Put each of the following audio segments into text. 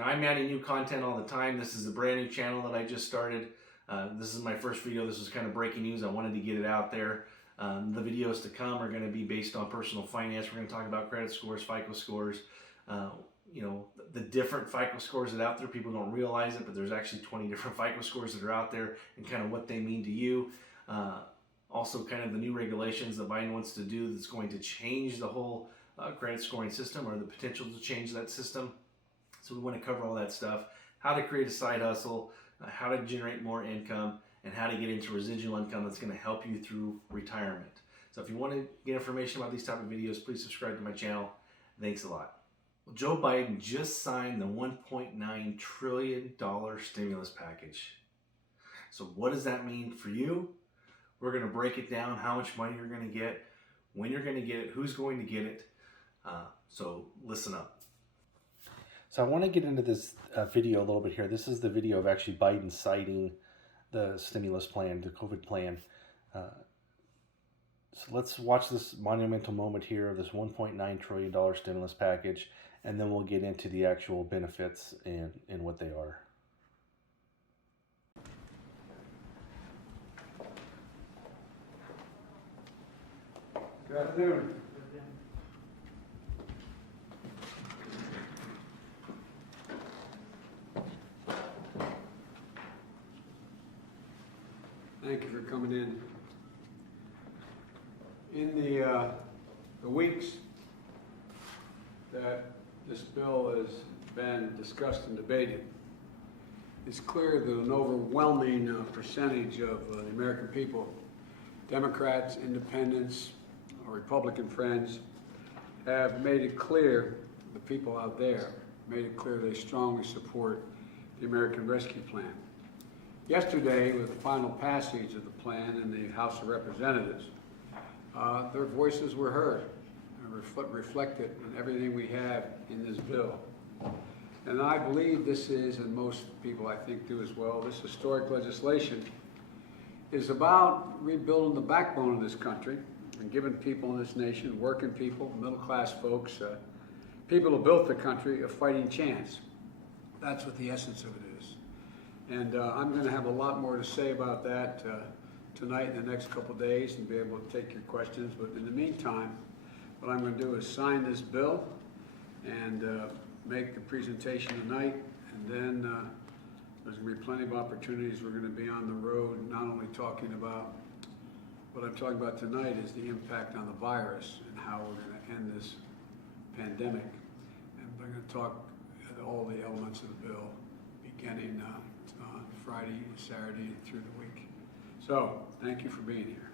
Now I'm adding new content all the time. This is a brand new channel that I just started. This is my first video. This was kind of breaking news. I wanted to get it out there. The videos to come are going to be based on personal finance. We're going to talk about credit scores, FICO scores, you know, the different FICO scores that are out there. People don't realize it, but there's actually 20 different FICO scores that are out there and kind of what they mean to you. Also kind of the new regulations that Biden wants to do that's going to change the whole credit scoring system, or the potential to change that system. So we want to cover all that stuff, how to create a side hustle, how to generate more income, and how to get into residual income that's going to help you through retirement. So if you want to get information about these type of videos, please subscribe to my channel. Thanks a lot. Well, Joe Biden just signed the $1.9 trillion stimulus package. So what does that mean for you? We're going to break it down, how much money you're going to get, when you're going to get it, who's going to get it. So listen up. So I want to get into this video a little bit here. This is the video of actually Biden citing the stimulus plan, the COVID plan. So let's watch this monumental moment here of this $1.9 trillion stimulus package, and then we'll get into the actual benefits and what they are. Good afternoon. Thank you for coming in. In the weeks that this bill has been discussed and debated, it's clear that an overwhelming percentage of the American people, Democrats, independents, our Republican friends, have made it clear, the people out there, made it clear they strongly support the American Rescue Plan. Yesterday, with the final passage of the plan in the House of Representatives, their voices were heard and reflected in everything we have in this bill. And I believe this is, and most people I think do as well, this historic legislation is about rebuilding the backbone of this country and giving people in this nation, working people, middle-class folks, people who built the country, a fighting chance. That's what the essence of it is. And I'm going to have a lot more to say about that tonight and the next couple of days, and be able to take your questions. But in the meantime, what I'm going to do is sign this bill and make the presentation tonight, and then there's going to be plenty of opportunities. We're going to be on the road, not only talking about what I'm talking about tonight is the impact on the virus and how we're going to end this pandemic. And we're going to talk at all the elements of the bill, beginning Friday, Saturday, and through the week. So, thank you for being here.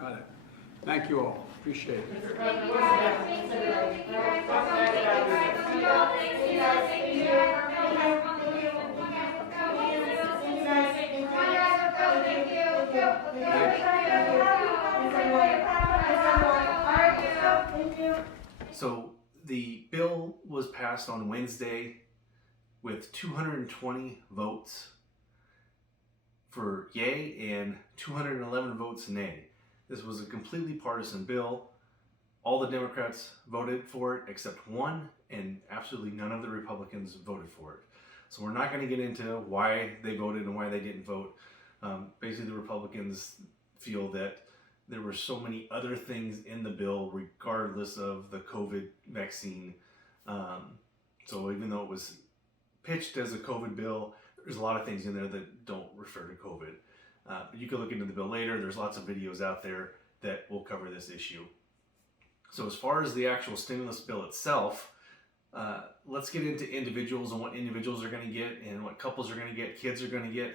Got it. Thank you all. Appreciate it. Thank you guys. Thank you. Thank you guys for coming. Thank you guys for coming. Thank you guys. Thank you guys for coming. Thank you guys for coming. Thank you guys for coming. Thank you. Let's go. So the bill was passed on Wednesday with 220 votes for yay and 211 votes nay. This was a completely partisan bill. All the Democrats voted for it except one, and absolutely none of the Republicans voted for it. So we're not going to get into why they voted and why they didn't vote. Basically, the Republicans feel that there were so many other things in the bill regardless of the COVID vaccine. So even though it was pitched as a COVID bill, there's a lot of things in there that don't refer to COVID. But you can look into the bill later. There's lots of videos out there that will cover this issue. So as far as the actual stimulus bill itself, let's get into individuals and what individuals are going to get and what couples are going to get, kids are going to get.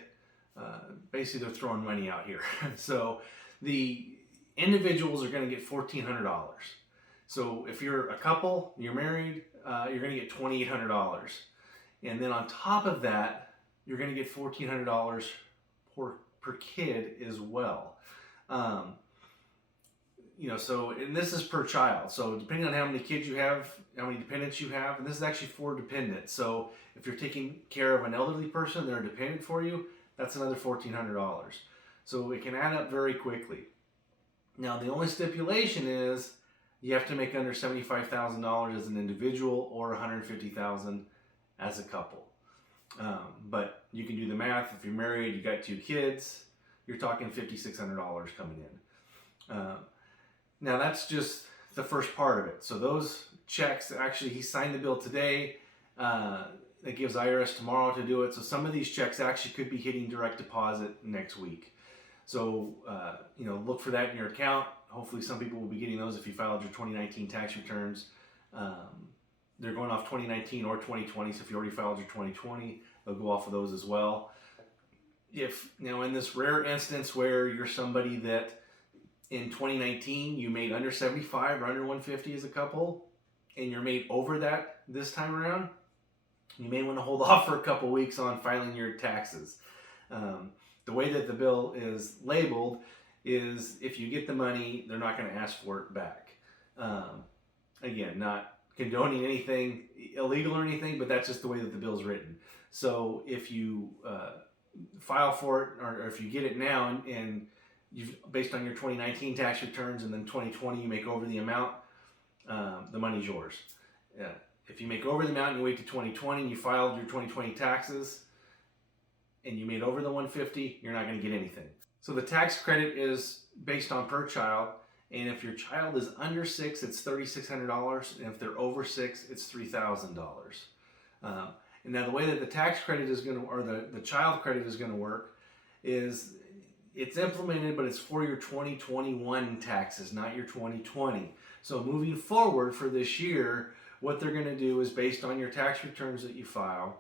Basically, they're throwing money out here. So the individuals are going to get $1,400. So if you're a couple, you're married, you're going to get $2,800. And then on top of that, you're going to get $1,400 per kid as well. You know, so, and this is per child. So depending on how many kids you have, how many dependents you have, and this is actually for dependents. So if you're taking care of an elderly person, they're a dependent for you, that's another $1,400. So it can add up very quickly. Now, the only stipulation is you have to make under $75,000 as an individual or $150,000 as a couple. But you can do the math. If you're married, you got 2 kids, you're talking $5,600 coming in. Now, that's just the first part of it. So those checks, actually, he signed the bill today. It gives IRS tomorrow to do it. So some of these checks actually could be hitting direct deposit next week. So, look for that in your account. Hopefully some people will be getting those if you filed your 2019 tax returns. They're going off 2019 or 2020. So if you already filed your 2020, they'll go off of those as well. If, in this rare instance where you're somebody that in 2019 you made under 75 or under 150 as a couple, and you're made over that this time around, you may want to hold off for a couple weeks on filing your taxes. The way that the bill is labeled is if you get the money, they're not going to ask for it back. Again, not condoning anything illegal or anything, but that's just the way that the bill's written. So if you file for it, or if you get it now and you've, based on your 2019 tax returns, and then 2020 you make over the amount, the money's yours. If you make over the amount and you wait to 2020 and you filed your 2020 taxes and you made over the 150, you're not going to get anything. So the tax credit is based on per child, and if your child is under 6, it's $3,600, and if they're over 6, it's $3,000. And now the way that the tax credit is going to, or the child credit is going to work, is it's implemented, but it's for your 2021 taxes, not your 2020. So moving forward for this year, what they're going to do is, based on your tax returns that you file,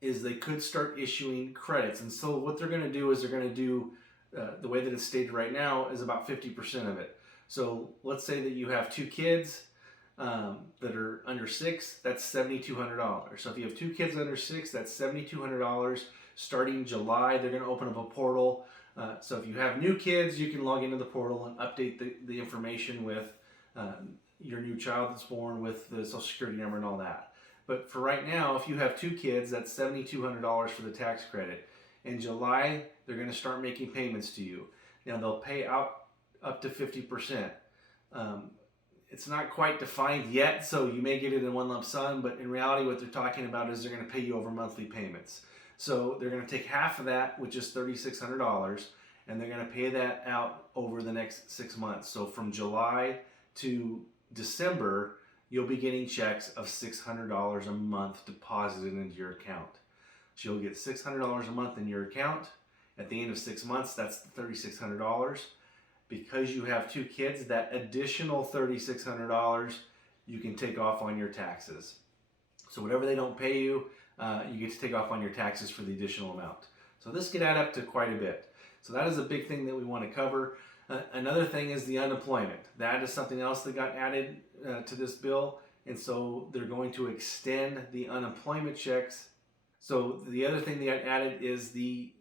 is they could start issuing credits. And so what they're going to do is they're going to do, the way that it's stated right now, is about 50% of it. So let's say that you have 2 kids that are under 6, that's $7,200. So if you have 2 kids under 6, that's $7,200. Starting July, they're going to open up a portal. So if you have new kids, you can log into the portal and update the information with your new child that's born, with the Social Security number and all that. But for right now, if you have 2 kids, that's $7,200 for the tax credit. In July, they're going to start making payments to you. Now, they'll pay out up to 50%. It's not quite defined yet, so you may get it in one lump sum, but in reality, what they're talking about is they're going to pay you over monthly payments. So they're going to take half of that, which is $3,600, and they're going to pay that out over the next 6 months. So from July to December, you'll be getting checks of $600 a month deposited into your account. So you'll get $600 a month in your account. At the end of 6 months, that's $3,600. Because you have 2 kids, that additional $3,600 you can take off on your taxes. So whatever they don't pay you, you get to take off on your taxes for the additional amount. So this could add up to quite a bit. So that is a big thing that we want to cover. Another thing is the unemployment. That is something else that got added to this bill, and so they're going to extend the unemployment checks. So the other thing they got added is the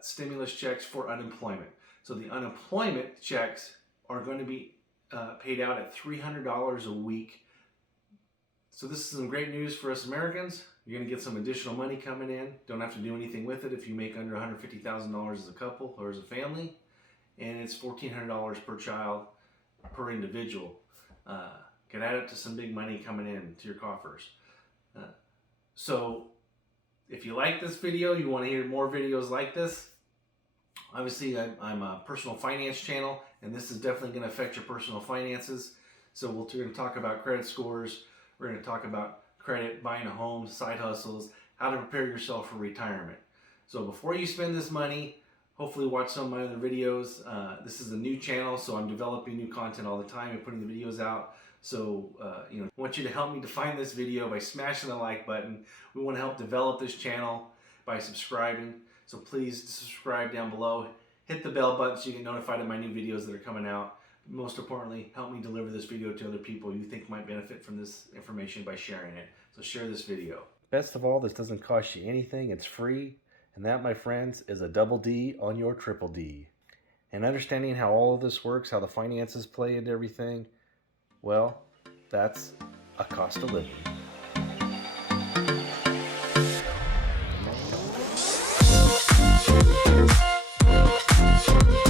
stimulus checks for unemployment. So the unemployment checks are going to be paid out at $300 a week. So this is some great news for us Americans. You're going to get some additional money coming in. Don't have to do anything with it if you make under $150,000 as a couple or as a family. And it's $1,400 per child per individual. Can add up to some big money coming in to your coffers. So if you like this video, you want to hear more videos like this, obviously I'm a personal finance channel, and this is definitely going to affect your personal finances. So we're going to talk about credit scores. We're going to talk about credit, buying a home, side hustles, how to prepare yourself for retirement. So before you spend this money, hopefully watch some of my other videos. This is a new channel, so I'm developing new content all the time and putting the videos out. So, I want you to help me define this video by smashing the like button. We want to help develop this channel by subscribing. So please subscribe down below. Hit the bell button so you get notified of my new videos that are coming out. Most importantly, help me deliver this video to other people you think might benefit from this information by sharing it. So share this video. Best of all, this doesn't cost you anything. It's free. And that, my friends, is a double D on your triple D. And understanding how all of this works, how the finances play into everything, well, that's a cost of living. Thank you.